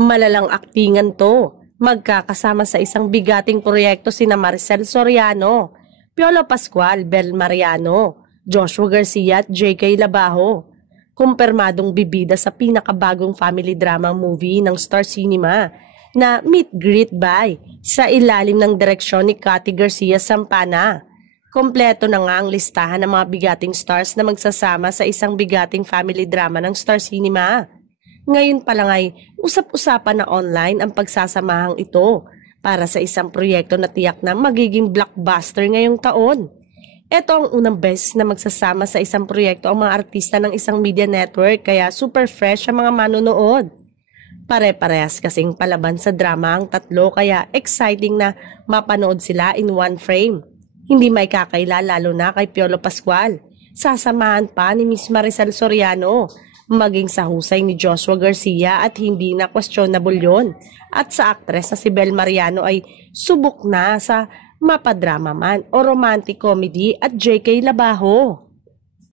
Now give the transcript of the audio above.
Malalang aktingan to. Magkakasama sa isang bigating proyekto sina Maricel Soriano, Piolo Pascual, Bel Mariano, Joshua Garcia at JK Labajo. Kumpirmadong bibida sa pinakabagong family drama movie ng Star Cinema na Meet Greet By sa ilalim ng direksyon ni Cathy Garcia Sampana. Kompleto na nga ang listahan ng mga bigating stars na magsasama sa isang bigating family drama ng Star Cinema. Ngayon pa lang ay usap-usapan na online ang pagsasamahang ito para sa isang proyekto na tiyak na magiging blockbuster ngayong taon. Ito ang unang beses na magsasama sa isang proyekto ang mga artista ng isang media network kaya super fresh ang mga manonood. Pare-parehas kasing palaban sa drama ang tatlo kaya exciting na mapanood sila in one frame. Hindi may kakaila lalo na kay Piolo Pascual. Sasamahan pa ni Miss Maricel Soriano, maging sa husay ni Joshua Garcia at hindi na questionable yon. At sa aktres na si Bel Mariano ay subok na sa mapadrama man o romantic comedy at JK Labajo.